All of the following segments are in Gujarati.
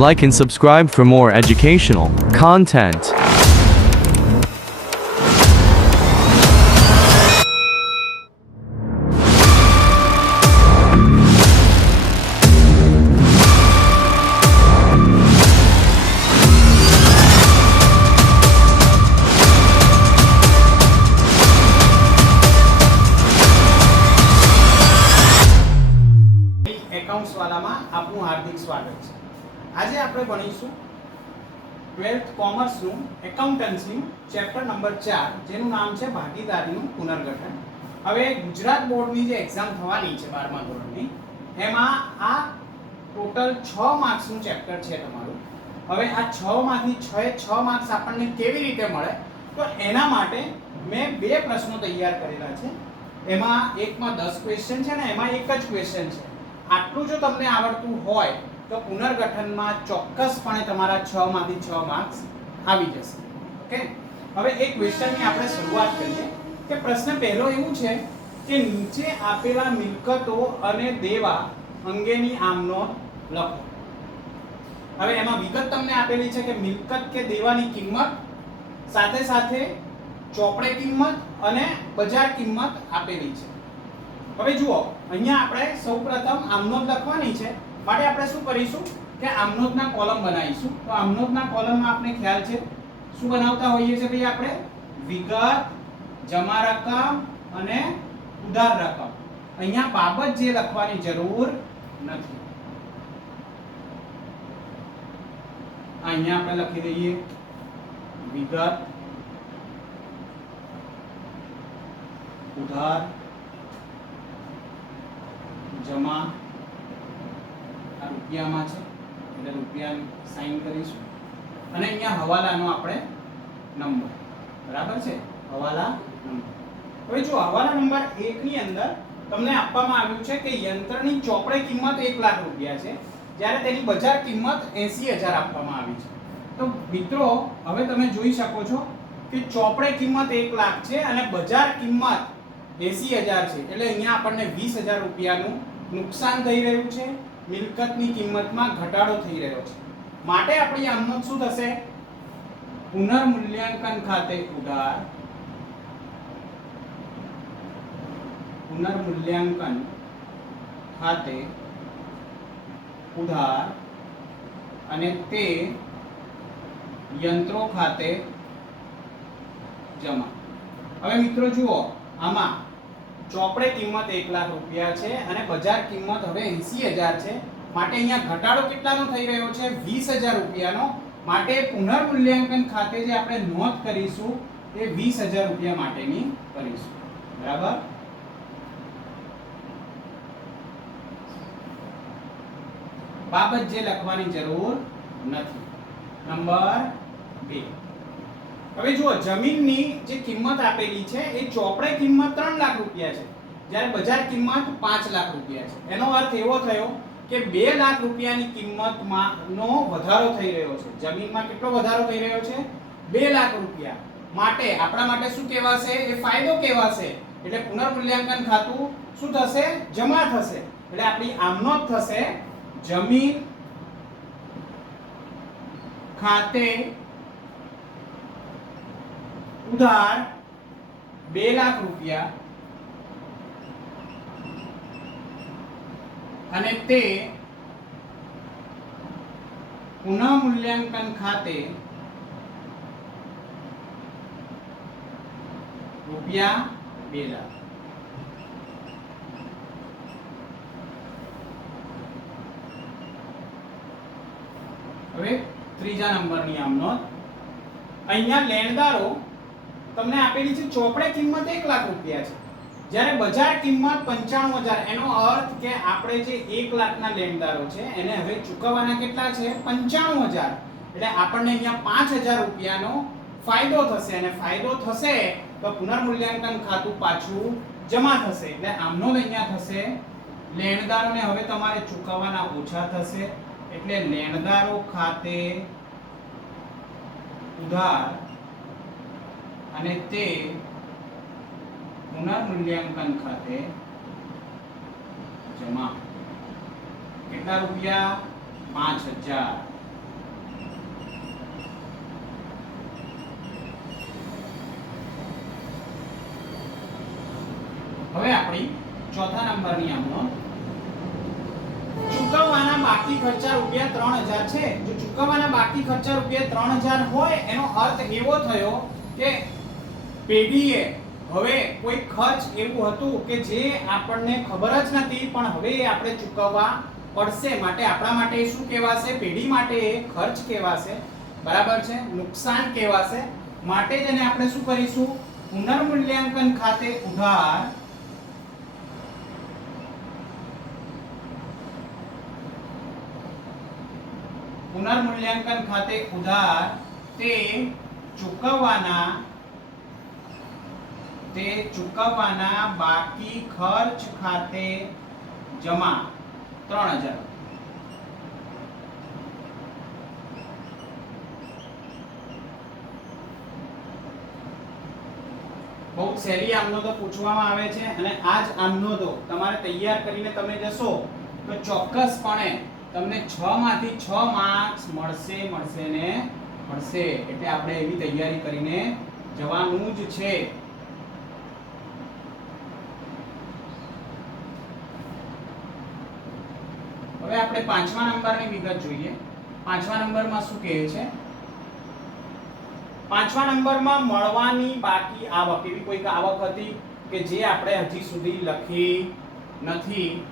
Like and subscribe for more educational content. Twelfth કોમર્સનું એકાઉન્ટન્સીનું ચેપ્ટર નંબર ચાર જેનું નામ છે ભાગીદારીનું પુનર્ગઠન. હવે ગુજરાત બોર્ડની જે એક્ઝામ થવાની છે બારમા ધોરણની, એમાં આ ટોટલ છ માર્ક્સનું ચેપ્ટર છે તમારું. હવે આ છ માંથી છ એ છ માર્ક્સ આપણને કેવી રીતે મળે? તો એના માટે મેં બે પ્રશ્નો તૈયાર કરેલા છે. એમાં એકમાં દસ ક્વેશ્ચન છે ને એમાં એક જ ક્વેશ્ચન છે. આટલું જો તમને આવડતું હોય તો પુનર્ગઠનમાં ચોક્કસપણે તમારા છ માંથી છ માર્ક્સ આવી જશે. ઓકે? હવે એક ક્વેશ્ચનની આપણે શરૂઆત કરીએ કે પ્રશ્ન પહેલો એવું છે કે નીચે આપેલા મિલકતો અને દેવા અંગેની આમનો લખો. હવે એમાં વિગત તમને આપેલી છે કે મિલકત કે દેવાની કિંમત, સાથે સાથે ચોપડે કિંમત અને બજાર કિંમત આપેલી છે. હવે જુઓ, અહીંયા આપણે સૌપ્રથમ આમનોંધ લખવાની છે. માટે આપણે શું કરીશું કે આમનોદના કોલમ બનાવીશું. તો આમનોદના કોલમમાં આપણે ખ્યાલ છે? શું બનાવતા હોઈએ છીએ ભાઈ આપણે? વિગત, જમા રકમ અને ઉધાર રકમ. અહીંયા બાબત જે લખવાની જરૂર નથી. અહીંયા આપણે લખી દઈએ. વિગત, ઉધાર, જમા રૂપિયામાં છે. એટલે રૂપિયા સાઈન કરીશું. અને અહીંયા હવાલાનો આપણે નંબર બરાબર છે? હવાલા નંબર હવે જો હવાલા નંબર 1 ની અંદર તમને આપવામાં આવ્યું છે કે યંત્રની ચોપડે કિંમત 1 લાખ રૂપિયા છે. જ્યારે તેની બજાર કિંમત 80000 આપવામાં આવી છે. તો મિત્રો, હવે તમે જોઈ શકો છો કે ચોપડે કિંમત એક લાખ છે અને બજાર કિંમત 80000 છે. એટલે અહીંયા આપણને વીસ હજાર રૂપિયાનું નુકસાન થઈ રહ્યું છે. મિલકતની કિંમતમાં ઘટાડો થઈ રહ્યો છે. માટે આપણી આમનોંધ શું થશે? પુનર્મૂલ્યાંકન ખાતે ઉધાર. પુનર્મૂલ્યાંકન ખાતે ઉધાર. અને તે યંત્રો ખાતે જમા. હવે મિત્રો જુઓ, આમાં ચોપડે કિંમત એક લાખ રૂપિયા છે અને બજાર કિંમત હવે એસી હજાર છે. માટે અહીંયા ઘટાડો કેટલાનો થઈ રહ્યો છે? વીસ હજાર રૂપિયાનો. માટે પુનર્મૂલ્યાંકન ખાતે જે આપણે નોંધ કરીશું, એ વીસ હજાર રૂપિયા માટેની કરીશું. બરાબર? બાબત જે લખવાની જરૂર નથી. નંબર બે. હવે જુઓ, જમીનની જે કિંમત આપેલી છે, એ ચોપડે કિંમત ત્રણ લાખ રૂપિયા છે. જ્યારે બજાર કિંમત પાંચ લાખ રૂપિયા છે. એનો અર્થ એવો થયો કે બે લાખ રૂપિયાની કિંમતમાં નો વધારો થઈ રહ્યો છે. જમીનમાં કેટલો વધારો થઈ રહ્યો છે? બે લાખ રૂપિયા. માટે આપણા માટે શું કહેવાશે? એ ફાયદો કહેવાશે. એટલે પુનર્મૂલ્યાંકન ખાતું શું થશે? જમા થશે. એટલે આપણી આમનો જ થશે જમીન ખાતે ઉધાર બે લાખ રૂપિયા અને તે પુનઃમૂલ્યાંકન ખાતે રૂપિયા બે લાખ. હવે ત્રીજા નંબરની આમ નોંધ અહીંયા લેણદારો તમને આપેલી છે ચોપડે કિંમત એક લાખ રૂપિયા છે. જ્યારે બજાર કિંમત પંચાણું હજાર, એનો અર્થ કે આપણે જે એક લાખના લેણદારો છે, એને હવે ચૂકવવાના કેટલા છે? પંચાણું હજાર. એટલે આપણને અહીંયા પાંચ હજાર રૂપિયાનો ફાયદો થશે અને ફાયદો થશે તો પુનર્મૂલ્યાંકન ખાતું પાછું જમા થશે. એટલે આમનો અહીંયા થશે. લેણદારોને હવે તમારે ચૂકવવાના ઓછા થશે. એટલે લેણદારો ખાતે ઉધાર અને તે પુનઃમૂલ્યાંકન ખાતે જમા. કેટલા રૂપિયા? પાંચ હજાર. હવે આપણી ચોથા નંબરની આમ ચૂકવવાના બાકી ખર્ચા રૂપિયા ત્રણ હજાર છે. જો ચૂકવવાના બાકી ખર્ચા રૂપિયા ત્રણ હજાર હોય, એનો અર્થ એવો થયો કે પેઢીએ હવે કોઈ ખર્ચ એવું હતું કે જે આપણને ખબર જ નથી, પણ હવે આપણે ચૂકવવા પડશે. માટે આપણા માટે શું કહેવાશે? પેઢી માટે એ ખર્ચ કહેવાશે. બરાબર છે? નુકસાન કહેવાશે. માટે જ એને આપણે શું કરીશું? પુનર્મૂલ્યાંકન ખાતે ઉધાર પુનર્મૂલ્યાંકન ખાતે ઉધાર તે ચૂકવવાના તે ચૂકવવાના બાકી ખર્ચ ખાતે જમા ત્રણ હજાર બહુ સહેલી આમનો તો પૂછવામાં આવે છે અને આ જ આમનો તો તમારે તૈયાર કરીને તમે જશો તો ચોક્કસપણે તમને છ માંથી છ માર્ક્સ મળશે મળશે ને, મળશે. એટલે આપણે એવી તૈયારી કરીને જવાનું જ છે. હવે આપણે પાંચમા નંબરની વિગત જોઈએ. પાંચમા નંબરમાં શું કહે છે? પાંચમા નંબરમાં મળવાની બાકી આવક, એવી કોઈક આવક હતી કે જે આપણે હજી સુધી લખી નથી,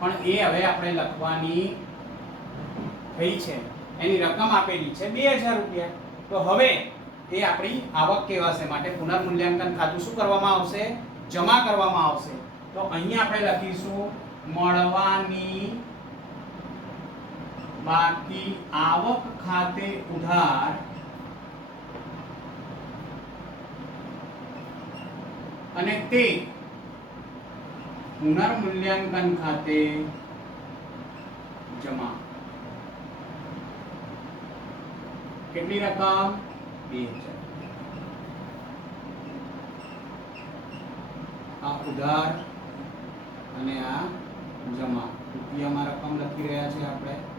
પણ એ હવે આપણે લખવાની થઈ છે. એની રકમ આપેલી છે બે હજાર રૂપિયા. તો હવે એ આપણી આવક કહેવાશે માટે પુનર્મૂલ્યાંકન ખાતું શું કરવામાં આવશે? જમા કરવામાં આવશે. તો અહીંયા આપણે લખીશું, મળવાની બાકી આવક ખાતે ઉધાર અને તે પુનર્મૂલ્યાંકન ખાતે જમા. કેટલી રકમ? બે આ ઉધાર અને આ જમા. રૂપિયામાં રકમ લખી રહ્યા છે આપણે.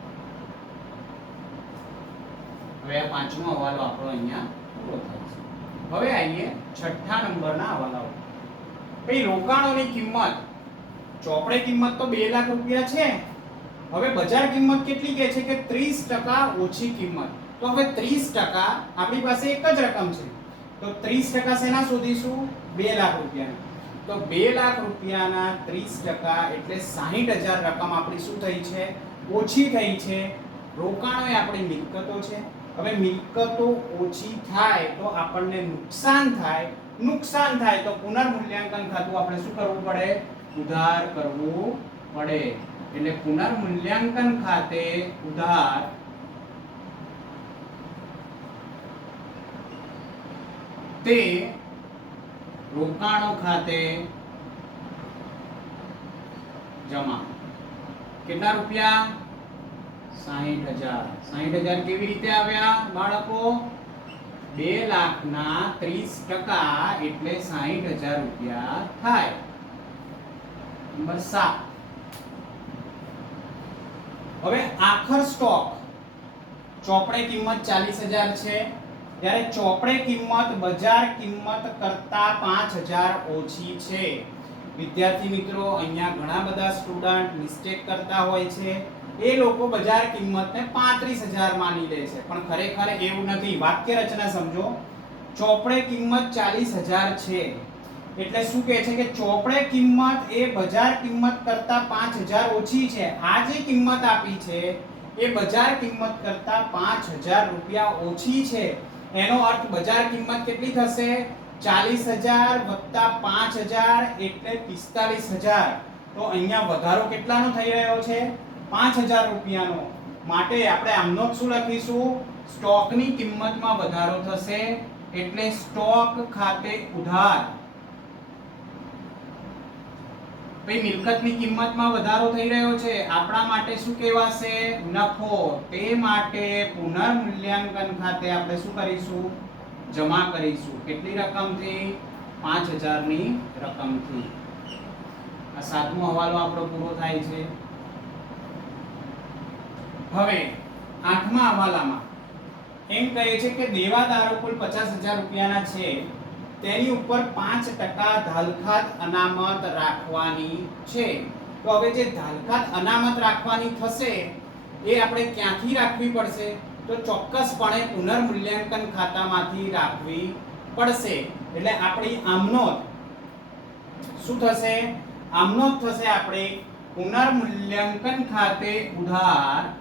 હવે આ પાંચમો હવાલો આપણો અહીંયા પૂરો થાય છે. હવે આવીએ છઠ્ઠા નંબરના હવાલાઓ. ભાઈ, રોકાણોની કિંમત. ચોપડે કિંમત તો બે લાખ રૂપિયા છે. હવે બજાર કિંમત કેટલી કહે છે કે ત્રીસ ટકા ઓછી કિંમત. તો હવે ત્રીસ ટકા આપણી પાસે એક જ રકમ છે. તો ત્રીસ ટકા શેના શોધીશું? બે લાખ રૂપિયાના. તો બે લાખ રૂપિયાના ત્રીસ ટકા એટલે સાહીઠ હજાર રકમ આપણી શું થઈ છે? ઓછી થઈ છે. રોકાણો એ આપણી મિલકતો છે. હવે મિલકતો ઓછી થાય તો આપણને નુકસાન થાય. નુકસાન થાય તો પુનર્મૂલ્યાંકન ખાતું આપણે શું કરવું પડે? ઉધાર કરવું પડે. એટલે પુનર્મૂલ્યાંકન ખાતે ઉધાર તે રોકાણો ખાતે જમા. કેટલા રૂપિયા? સાહીઠ હજાર. સાહીઠ હજાર કેવી રીતે આવ્યા બાળકો? બે લાખના ત્રીસ ટકા એટલે સાહીઠ હજાર રૂપિયા થાય. નંબર સાત. હવે આખર સ્ટોક. ચોપડે કિંમત ચાલીસ હજાર છે. ત્યારે ચોપડે કિંમત બજાર કિંમત કરતા પાંચ હજાર ઓછી છે. વિદ્યાર્થી મિત્રો, અહીંયા ઘણા બધા સ્ટુડન્ટ મિસ્ટેક કરતા હોય છે. એ લોકો બજાર કિંમતને પાંત્રીસ હજાર માની લે છે. પણ ખરેખર એવું નથી. વાક્ય રચના સમજો. ચોપડે કિંમત ચાલીસ હજાર છે. એટલે શું કહે છે કે ચોપડે કિંમત એ બજાર કિંમત કરતા પાંચ હજાર ઓછી છે. આ જે કિંમત આપી છે, એ બજાર કિંમત કરતા પાંચ હજાર રૂપિયા ઓછી છે. એનો અર્થ બજાર કિંમત કેટલી થશે? ચાલીસ હજાર વત્તા પાંચ હજાર એટલે પિસ્તાલીસ હજાર. તો અહીંયા વધારો કેટલાનો થઈ રહ્યો છે? પાંચ હજાર રૂપિયાનો. માટે આપણે આમનો જ શું લખીશું? સ્ટોકની કિંમતમાં વધારો થશે એટલે સ્ટોક ખાતે ઉધાર. ભાઈ, મિલકતની કિંમતમાં વધારો થઈ રહ્યો છે. આપણા માટે શું કહેવાશે? નફો. તે માટે પુનર્મૂલ્યાંકન ખાતે આપણે શું કરીશું? જમા કરીશું. કેટલી રકમથી? પાંચ હજારની રકમથી. આ સાતમો હવાલો આપણો પૂરો થાય છે. હવે, આઠમા હવાલામાં. એમ કહે છે કે દેવાદારો કુલ પચાસ હજાર રૂપિયાના છે. તેની ઉપર પાંચ ટકા ધાલખાત અનામત રાખવાની છે. તો હવે જે ધાલખાત અનામત રાખવાની થશે, એ આપણે ક્યાંથી રાખવી પડશે? તો ચોક્કસપણે પુનર્મૂલ્યાંકન ખાતામાંથી રાખવી પડશે. એટલે આપણી આમનોત શું થશે? આમનોંધ થશે આપણે પુનર્મૂલ્યાંકન ખાતે ઉધાર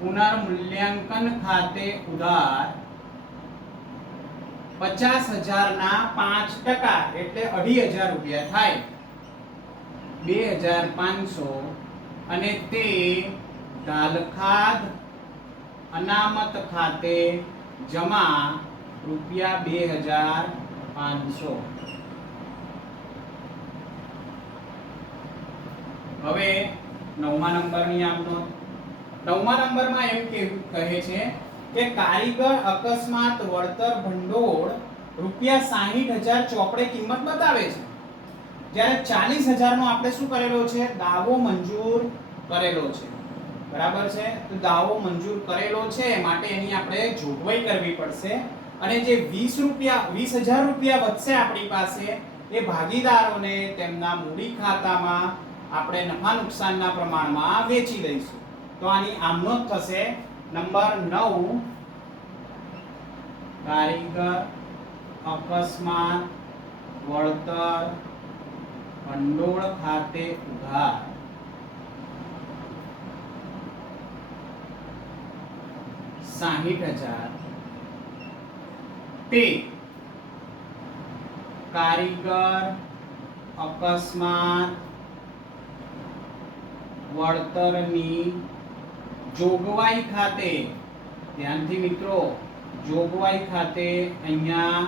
પુનર્મૂલ્યાંકન ખાતે ઉધાર પચાસ હજારના પાંચ ટકા એટલે અઢી હજાર રૂપિયા થાય. બે હજાર પાંચસો અને તે ધાલખાદ અનામત ખાતે જમા રૂપિયા બે હજાર પાંચસો. હવે નવમા નંબરની આમનો નવમા નંબરમાં એમ કેવું કહે છે કે કારીગર અકસ્માત, વળતર, ભંડોળ રૂપિયા સાહીઠ હજાર ચોપડે કિંમત બતાવે છે. જ્યારે ચાલીસ હજારનો આપણે શું કરેલો છે? દાવો મંજૂર કરેલો છે. બરાબર છે? તો દાવો મંજૂર કરેલો છે માટે એની આપણે જોગવાઈ કરવી પડશે. અને જે વીસ રૂપિયા, વીસ હજાર રૂપિયા વધશે આપણી પાસે, એ ભાગીદારોને તેમના મૂડી ખાતામાં આપણે નફા નુકસાનના પ્રમાણમાં વેચી દઈશું. તો આની આમનોંધ થશે. નંબર નવ. કારીગર, અકસ્માત, વળતર, ભંડોળ ખાતે ઉધાર. સાહીઠ હજાર. તે. કારીગર, અકસ્માત, વળતરની જોગવાઈ ખાતે, ધ્યાનથી મિત્રો, જોગવાઈ ખાતે અહીંયા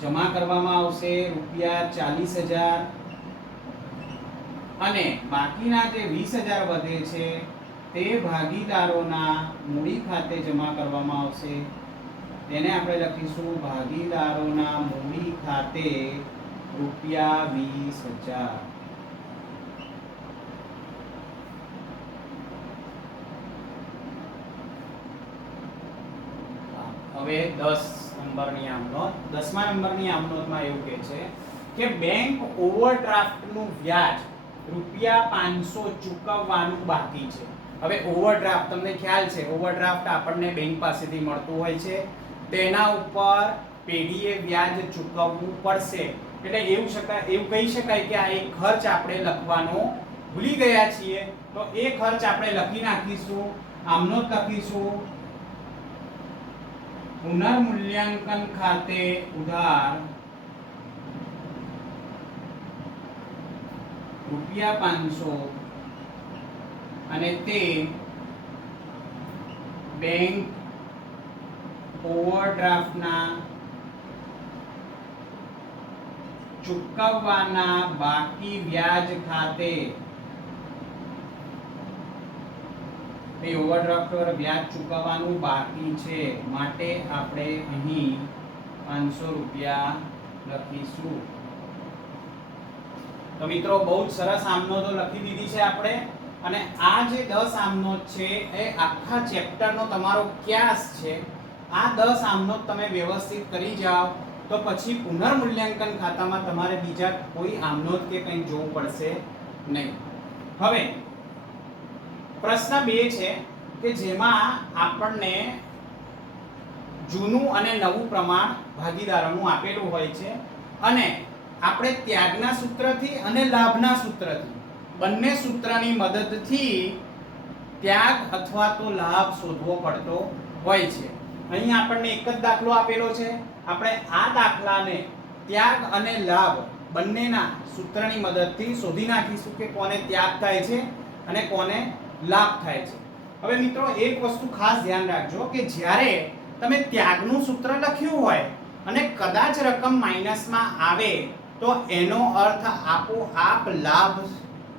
જમા કરવામાં આવશે રૂપિયા ચાલીસ હજાર અને બાકીના જે વીસ હજાર વધે છે, તે ભાગીદારોના મૂડી ખાતે જમા કરવામાં આવશે. તેને આપણે લખીશું, ભાગીદારોના મૂડી ખાતે રૂપિયા વીસ હજાર. હવે દસ નંબરની આમનોંધ દસમા નંબરની આમનોંધમાં એવું કહે છે કે બેંક ઓવરડ્રાફ્ટનું વ્યાજ રૂપિયા પાંચસો ચૂકવવાનું બાકી છે. હવે ઓવરડ્રાફ્ટ તમને ખ્યાલ છે ઓવરડ્રાફ્ટ આપણને બેંક પાસેથી મળતું હોય છે. તેના ઉપર પેઢીએ વ્યાજ ચૂકવવું પડશે. એટલે એવું શકાય, એવું કહી શકાય કે આ એક ખર્ચ આપણે લખવાનો ભૂલી ગયા છીએ. તો એ ખર્ચ આપણે લખી નાખીશું આમનો લખીશું પુનર્મૂલ્યાંકન ખાતે ઉધાર રૂપિયા પાંચસો અને તે બેંક ઓવરડ્રાફ્ટના ચૂકવવાના બાકી વ્યાજ ખાતે એ ઓવરડ્રાફ્ટ પર વ્યાજ ચૂકવવાનું બાકી છે. માટે આપણે અહીં પાંચસો રૂપિયા લખીશું. તો મિત્રો, બહુ જ સરસ આમનો તો લખી દીધી છે આપણે. અને આ જે દસ આમનો છે, એ આખા ચેપ્ટરનો તમારો ક્યાસ છે. આ દસ આમનો તમે વ્યવસ્થિત કરી જાઓ. તો પછી પુનર્મૂલ્યાંકન ખાતામાં તમારે બીજા કોઈ આમનો કે કંઈ જોવું પડશે નહીં. હવે પ્રશ્ન બે છે કે જેમાં આપણને જૂનું અને નવું પ્રમાણ ભાગીદારોનું આપેલું હોય છે અને આપણે ત્યાગના સૂત્રથી અને લાભના સૂત્રથી, બંને સૂત્રની મદદથી ત્યાગ અથવા તો લાભ શોધવો પડતો હોય છે. અહીં આપણને એક જ દાખલો આપેલો છે. આપણે આ દાખલાને ત્યાગ અને લાભ બંનેના સૂત્રની મદદથી શોધી નાખીશું કે કોને ત્યાગ થાય છે અને કોને લાભ થાય છે. હવે મિત્રો, એક વસ્તુ ખાસ ધ્યાન રાખજો કે જ્યારે તમે ત્યાગનું સૂત્ર લખ્યું હોય અને કદાચ રકમ માઇનસમાં આવે, તો એનો અર્થ આપોઆપ લાભ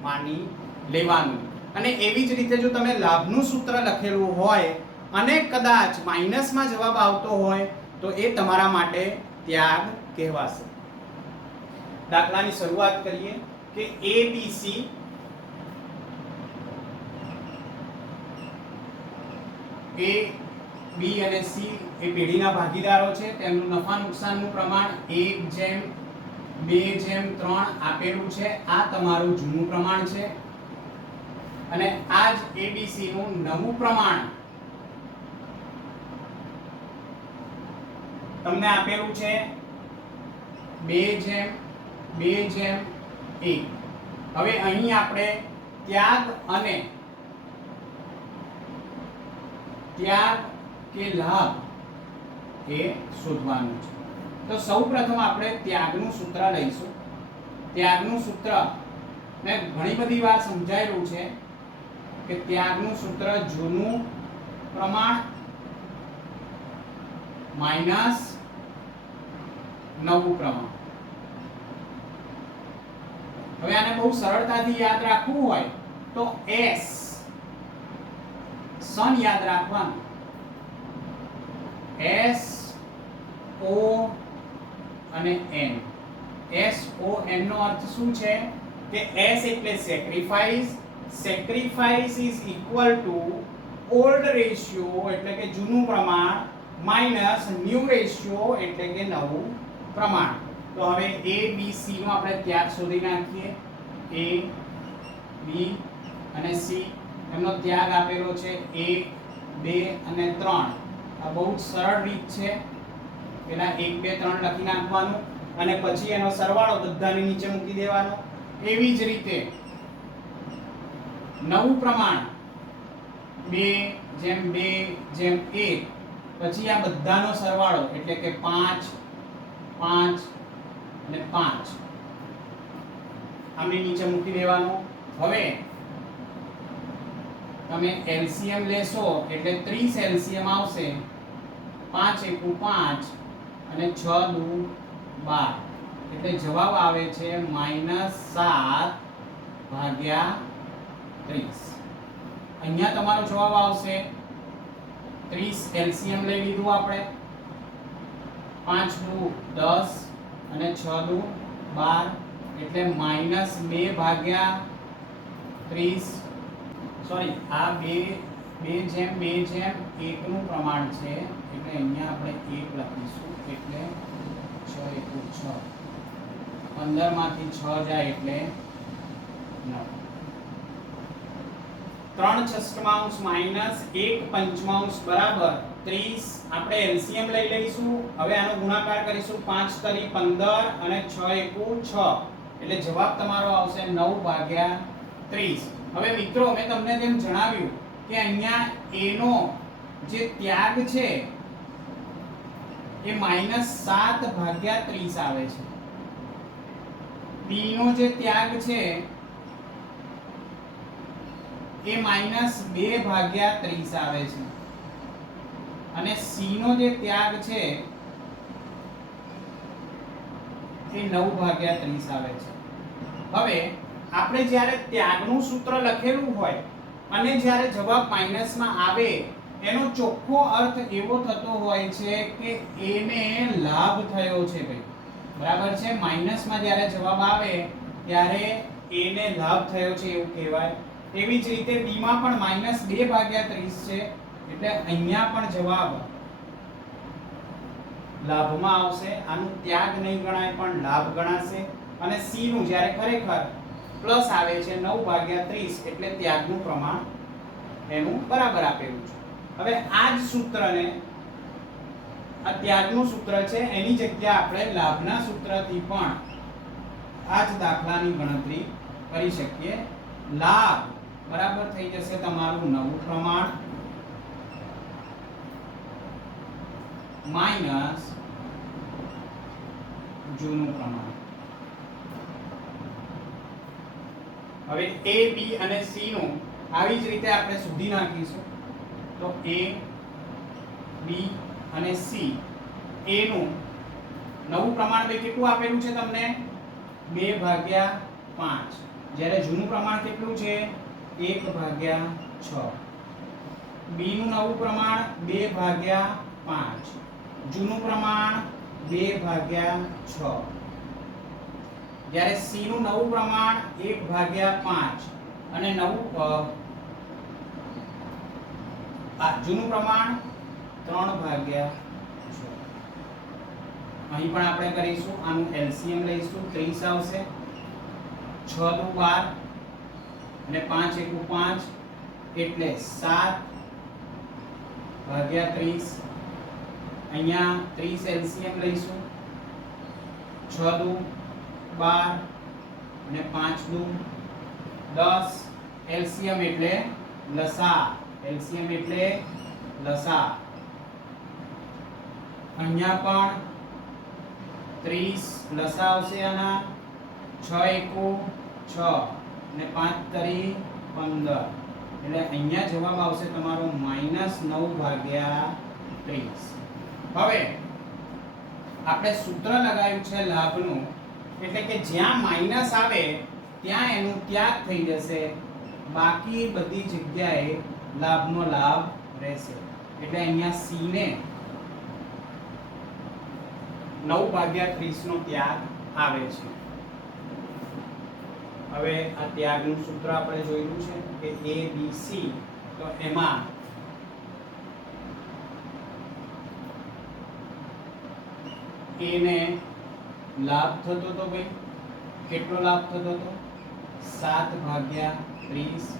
માની લેવાનું. અને એવી જ રીતે જો તમે લાભનું સૂત્ર લખેલું હોય અને કદાચ માઇનસમાં જવાબ આવતો હોય, તો એ તમારા માટે ત્યાગ કહેવાશે. દાખલાની શરૂઆત કરીએ કે એ બી સી એ બી અને સી એ પેઢીના ભાગીદારો છે. તેમનું નફા નુકસાનનું પ્રમાણ એક જેમ, બે જેમ, ત્રણ આપેલું છે. આ તમારું જૂનું પ્રમાણ છે. અને આ જ એબીસીનું નવું પ્રમાણ તમને આપેલું છે બે જેમ બે જેમ, એક. હવે અહીં આપણે ત્યાગ અને ત્યાગ કે લાભ એ શોધવાનું છે. તો સૌપ્રથમ આપણે ત્યાગનું સૂત્ર લઈશું. ત્યાગનું સૂત્ર મેં ઘણી બધી વાર સમજાયેલું છે કે ત્યાગનું સૂત્ર જૂનું પ્રમાણ માઇનસ નવું પ્રમાણ. હવે આને બહુ સરળતાથી યાદ રાખવું હોય તો S સન યાદ રાખવાનું. એસ ઓ અને એન એસ ઓ એન નો અર્થ શું છે? કે એસ એટલે sacrifice sacrifice is equal to old ratio એટલે કે જૂનું પ્રમાણ માઇનસ ન્યૂ રેશિયો એટલે કે નવું પ્રમાણ. તો હવે એ બી સી નો આપણે ત્યાગ શોધી નાખીએ. એ બી અને C. એમનો ત્યાગ આપેલો છે 1 2 અને ત્રણ. આ બહુ સરળ રીત છે. પેલા 1 2 3 લખી નાખવાનું અને પછી એનો સરવાળો બધાની નીચે મૂકી દેવાનો. એવી જ રીતે નવું પ્રમાણ, બે જેમ બે જેમ એક, પછી આ બધાનો સરવાળો એટલે કે 5 5 અને પાંચ. આમની નીચે મૂકી દેવાનું. હવે તમે એલસીએમ લેશો એટલે 30 એલસીએમ આવશે. 5 એકુ 5 અને 6 દુ 12 એટલે જવાબ આવે છે -7 ભાગ્યા 30 અહીંયા તમારો જવાબ આવશે 30 એલસીએમ લઈ લીધું આપણે. 5 દુ 10 અને 6 દુ 12 એટલે માઇનસ બે ભાગ્યા 30 સોરી આ બે બે જેમ બે જેમ એકનું પ્રમાણ છે. એટલે અહીંયા આપણે એક લખીશું. એટલે છ એકુ છ. પંદરમાંથી છ જાય એટલે નવ. ત્રણ છષ્ટમાંશ માઇનસ એક પંચમાંશ બરાબર ત્રીસ. આપણે એલસીએમ લઈ લઈશું. હવે આનો ગુણાકાર કરીશું. પાંચ તરી પંદર અને છ એકુ છ. એટલે જવાબ તમારો આવશે નવ ભાગ્યા ત્રીસ. હવે મિત્રો મેં તમને જેમ જણાવ્યું કે અહીંયા એનો જે ત્યાગ છે, એ માઇનસ ભાગ્યા ત્રીસ આવે છે. બી નો જે ત્યાગ છે, એ માઇનસ બે ભાગ્યા ત્રીસ આવે છે. અને સી નો જે ત્યાગ છે, એ નવ ભાગ્યા ત્રીસ આવે છે. હવે આપણે જ્યારે ત્યાગનું સૂત્ર લખેલું હોય અને જ્યારે જવાબ માઇનસમાં આવે, એનો ચોખ્ખો અર્થ એવો થતો હોય છે કે એને લાભ થયો છે ભાઈ. બરાબર છે? માઇનસમાં જ્યારે જવાબ આવે, ત્યારે એને લાભ થયો છે એવું કહેવાય. એવી જ રીતે બીમાં પણ માઇનસ બે ભાગ્યા ત્રીસ છે, એટલે અહીંયા પણ જવાબ લાભમાં આવશે. આનું ત્યાગ નહીં ગણાય, પણ લાભ ગણાશે. અને સી નું જ્યારે ખરેખર પ્લસ આવે છે નવ ભાગ્યા 30 એટલે ત્યાગનું પ્રમાણ એનું બરાબર આપેલું છે. હવે આ જ સૂત્રને, આ ત્યાગનું સૂત્ર છે, એની જગ્યા આપણે લાભના સૂત્રથી પણ આ જ દાખલાની ગણતરી કરી શકીએ. લાભ બરાબર થઈ જશે તમારું નવું પ્રમાણ. માઇનસ જૂનું પ્રમાણ. હવે એ બી અને સી નું આવી જ રીતે આપણે શોધી નાખીશું. તો એ બી અને સી એનું નવું પ્રમાણ બે કેટલું આપેલું છે તમને? બે ભાગ્યા પાંચ. જ્યારે જૂનું પ્રમાણ કેટલું છે? એક ભાગ્યા 6 b નું નવું પ્રમાણ બે ભાગ્યા પાંચ. જૂનું પ્રમાણ બે ભાગ્યા 6 જ્યારે C નું નવું પ્રમાણ 1 ભાગ્યા 5 અને નવું આ જૂનું પ્રમાણ ત્રણ ભાગ્યા અહીં પણ આપણે કરીશું, આનું એલસીએમ લઈશું, ત્રીસ આવશે. છ દુ બાર અને પાંચ એકુ પાંચ એટલે સાત ભાગ્યા ત્રીસ. અહીંયા ત્રીસ એલસીએમ લઈશું. છ દુ બાર અને પાંચ દુ દસ એલસીએમ એટલે લસા. એલસીએમ એટલે લસા. અહીંયા પણ ત્રીસ લસા આવશે આના. છ એકુ છ અને પાંચ તરી પંદર. એટલે અહીંયા જવાબ આવશે તમારો માઇનસ નવ ભાગ્યા ત્રીસ. હવે આપણે સૂત્ર લગાવ્યું છે લાભનું. એટલે કે જ્યાં માઇનસ આવે, ત્યાં એનું ત્યાગ થઈ જશે. બાકી બધી જગ્યાએ લાભનો લાભ રહેશે. એટલે અહીંયા સી ને નવ ભાગ્યા ત્રીસ નો ત્યાગ આવે છે. હવે આ ત્યાગનું સૂત્ર આપણે જોયેલું છે કે એ બી સી તો એમાં એ ને લાભ થતો તો ભાઈ? કેટલો લાભ થતો તો? સાત ભાગ્યા ત્રીસ.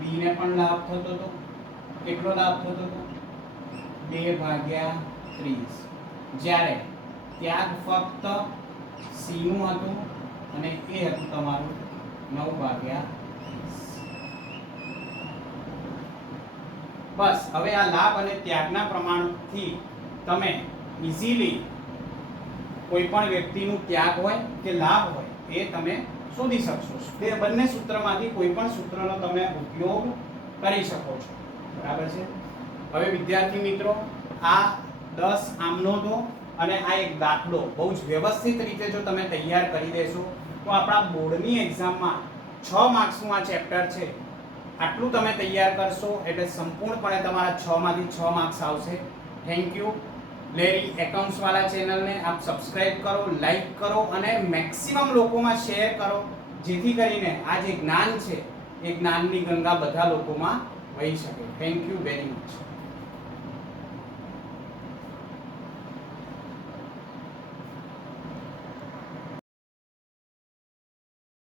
બીને પણ લાભ થતો તો? કેટલો લાભ થતો તો? બે ભાગ્યા ત્રીસ. જ્યારે ત્યાગ ફક્ત સી નું હતું અને એ હતું તમારું નવ ભાગ્યા બસ, હવે આ લાભ અને ત્યાગના પ્રમાણથી તમે ઇઝીલી કોઈ પણ વ્યક્તિનું ત્યાગ હોય કે લાભ હોય, એ તમે શોધી શકશો. તે બંને સૂત્રમાંથી કોઈ પણ સૂત્રનો તમે ઉપયોગ કરી શકો છો. બરાબર છે? હવે વિદ્યાર્થી મિત્રો, આ દસ આમનો તો અને આ એક દાખલો બહુ જ વ્યવસ્થિત રીતે જો તમે તૈયાર કરી દેશો, તો આપણા બોર્ડની એક્ઝામમાં છ માર્ક્સનું આ ચેપ્ટર છે. આટલું તમે તૈયાર કરશો એટલે સંપૂર્ણપણે તમારા છમાંથી છ માર્ક્સ આવશે. થેન્ક યુ લેરી એકાઉન્ટ્સ વાળા ચેનલને આપ સબસ્ક્રાઇબ કરો લાઈક કરો અને મેક્સિમમ લોકોમાં શેર કરો, જેથી કરીને આ જે જ્ઞાન છે, એ જ્ઞાનની ગંગા બધા લોકોમાં વહી શકે. Thank you very much